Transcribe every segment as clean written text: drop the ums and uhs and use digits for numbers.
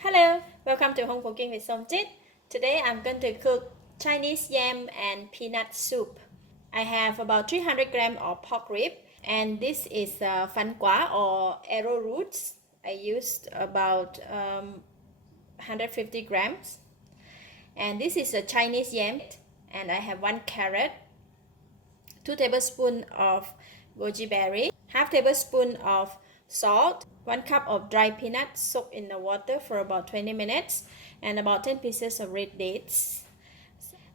Hello, welcome to Home Cooking with Somjit. Today I'm going to cook Chinese yam and peanut soup. I have about 300 grams of pork rib, and this is fan quả or arrowroots. I used about 150 grams, and this is a Chinese yam, and I have 1 carrot, 2 tablespoons of goji berry, half tablespoon of salt, 1 cup of dry peanuts soaked in the water for about 20 minutes, and about 10 pieces of red dates.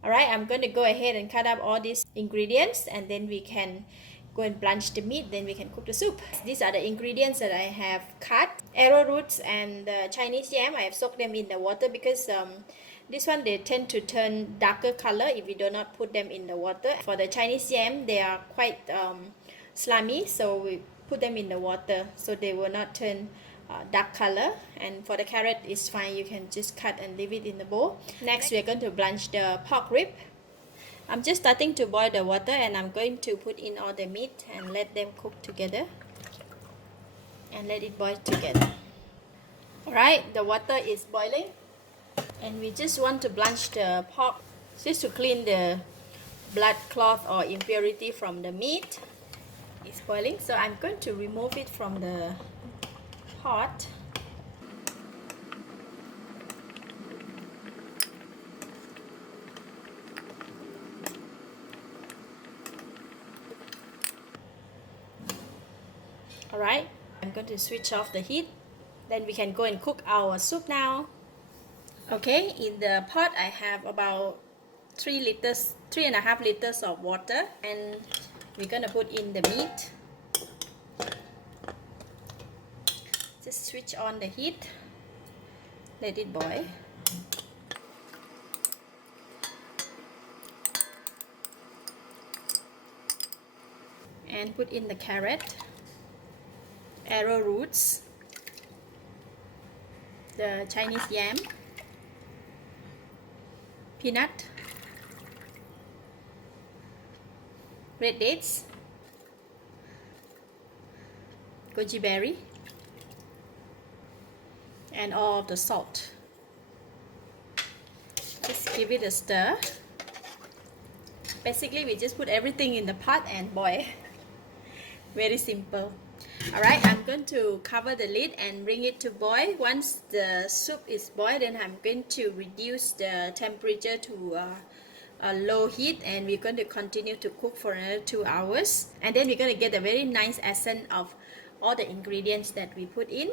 Alright, I'm going to go ahead and cut up all these ingredients, and then we can go and blanch the meat, then we can cook the soup. These are the ingredients that I have cut. Arrowroots and the Chinese yam, I have soaked them in the water because this one they tend to turn darker color if you do not put them in the water. For the Chinese yam, they are quite slimy, so we put them in the water so they will not turn dark color. And for the carrot, it's fine, you can just cut and leave it in the bowl. Next, we're going to blanch the pork rib. I'm just starting to boil the water, and I'm going to put in all the meat and let them cook together and let it boil together. Alright, the water is boiling, and we just want to blanch the pork just to clean the blood clot or impurity from the meat. It's boiling, so I'm going to remove it from the pot. Alright, I'm going to switch off the heat. Then we can go and cook our soup now. Okay, in the pot I have about 3.5 liters of water, and we're gonna put in the meat. Just switch on the heat, let it boil. And put in the carrot, arrowroots, the Chinese yam, peanut, red dates, goji berry, and all of the salt. Just give it a stir. Basically, we just put everything in the pot and boil. Very simple. Alright, I'm going to cover the lid and bring it to boil. Once the soup is boiled, then I'm going to reduce the temperature to a low heat, and we're going to continue to cook for another 2 hours, and then we're going to get a very nice essence of all the ingredients that we put in.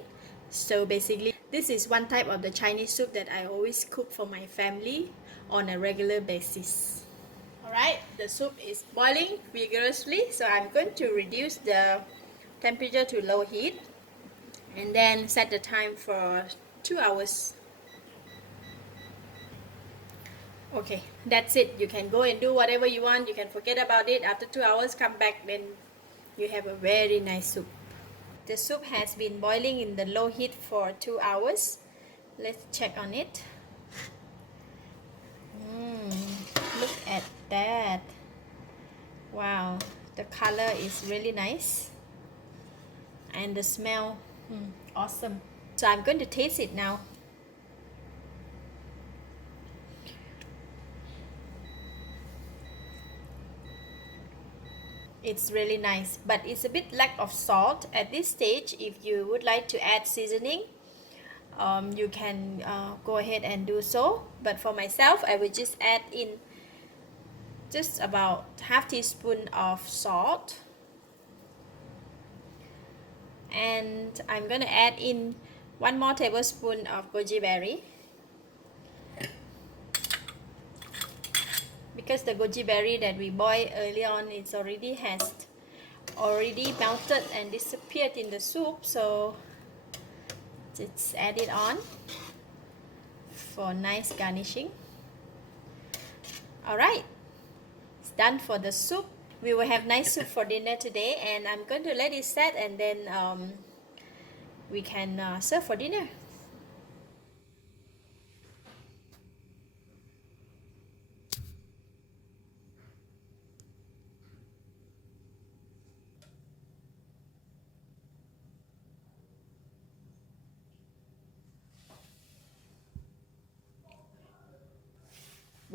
So basically, this is one type of the Chinese soup that I always cook for my family on a regular basis. Alright, the soup is boiling vigorously, so I'm going to reduce the temperature to low heat and then set the time for 2 hours. Okay, that's it. You can go and do whatever you want. You can forget about it. After 2 hours, come back, then you have a very nice soup. The soup has been boiling in the low heat for 2 hours. Let's check on it. Look at that. Wow, the color is really nice, and the smell, awesome. So I'm going to taste it now. It's really nice, but it's a bit lack of salt at this stage. If you would like to add seasoning, you can go ahead and do so, but for myself, I will just add in just about half teaspoon of salt, and I'm gonna add in 1 more tablespoon of goji berry, because the goji berry that we boiled earlier on, it's already melted and disappeared in the soup, so just add it on for nice garnishing. Alright, it's done for the soup. We will have nice soup for dinner today, and I'm going to let it set, and then we can serve for dinner.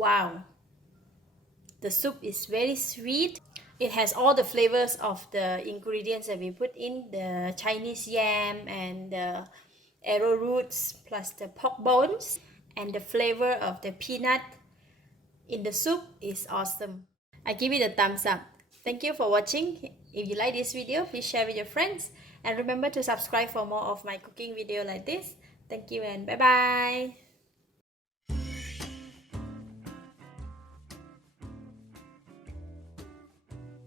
Wow, the soup is very sweet. It has all the flavors of the ingredients that we put in, the Chinese yam and the arrowroots plus the pork bones, and the flavor of the peanut in the soup is awesome. I give it a thumbs up. Thank you for watching. If you like this video, please share with your friends and remember to subscribe for more of my cooking video like this. Thank you and bye bye.